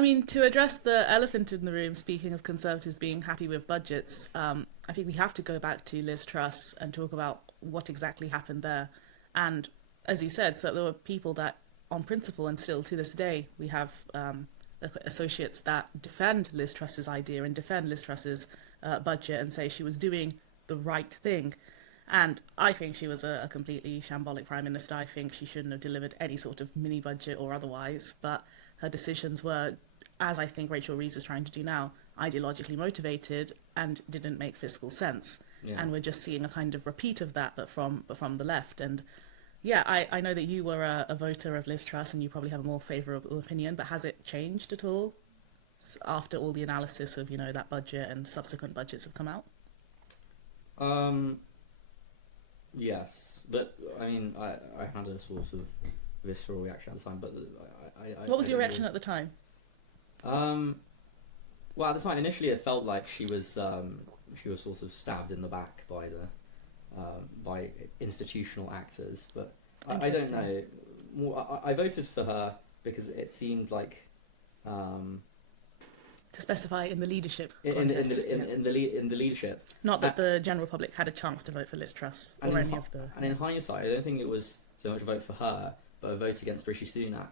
I mean, to address the elephant in the room, speaking of Conservatives being happy with budgets, I think we have to go back to Liz Truss and talk about what exactly happened there. And as you said, so there were people that, on principle, and still to this day, we have associates that defend Liz Truss's idea and defend Liz Truss's budget and say she was doing the right thing. And I think she was a completely shambolic prime minister. I think she shouldn't have delivered any sort of mini budget or otherwise. But her decisions were, as I think Rachel Reeves is trying to do now, ideologically motivated and didn't make fiscal sense. Yeah. And we're just seeing a kind of repeat of that, but from the left. And yeah, I know that you were a voter of Liz Truss and you probably have a more favourable opinion, but has it changed at all after all the analysis of, that budget and subsequent budgets have come out? Um, yes, but I mean, I had a sort of visceral reaction at the time, but What was I your don't reaction really. at the time? Um, well, at the time, initially, it felt like she was sort of stabbed in the back by institutional actors, but I don't Interesting. know. I voted for her because it seemed like To specify in the leadership in contest. the Yeah. in the leadership. Not Uh, that the general public had a chance to vote for Liz Truss And or in, any hi- of the. and in hindsight, I don't think it was so much a vote for her, but a vote against Rishi Sunak.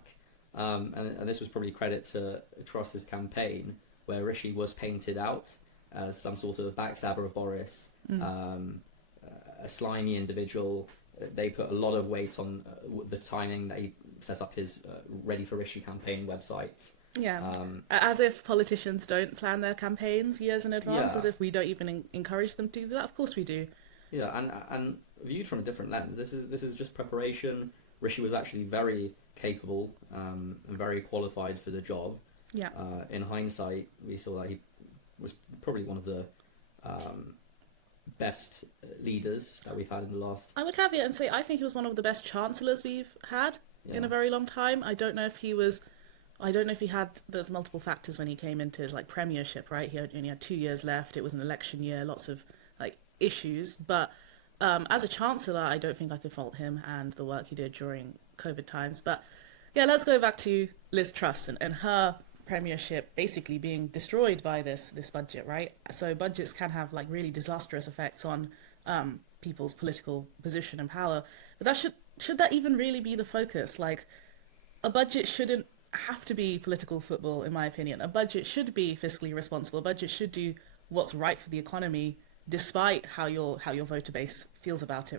And this was probably credit to Truss's campaign, where Rishi was painted out as some sort of backstabber of Boris, a slimy individual. They put a lot of weight on the timing that he set up his Ready for Rishi campaign website. Yeah, Um, as if politicians don't plan their campaigns years in advance, yeah, as if we don't even encourage them to do that. Of course we do. yeah, and viewed from a different lens, this is just preparation. Rishi was actually very capable and very qualified for the job. Yeah. In hindsight, we saw that he was probably one of the um, best leaders that we've had in the last. I would caveat and say I think he was one of the best chancellors we've had in Yeah, a very long time. I don't know if he had. There's multiple factors when he came into his premiership, right? He only had 2 years left. It was an election year, lots of issues. But as a chancellor, I don't think I could fault him and the work he did during COVID times. But yeah, let's go back to Liz Truss and her premiership basically being destroyed by this budget, right? So budgets can have really disastrous effects on people's political position and power. But that should that even really be the focus? A budget shouldn't have to be political football, in my opinion. A budget should be fiscally responsible. A budget should do what's right for the economy, despite how your voter base feels about it.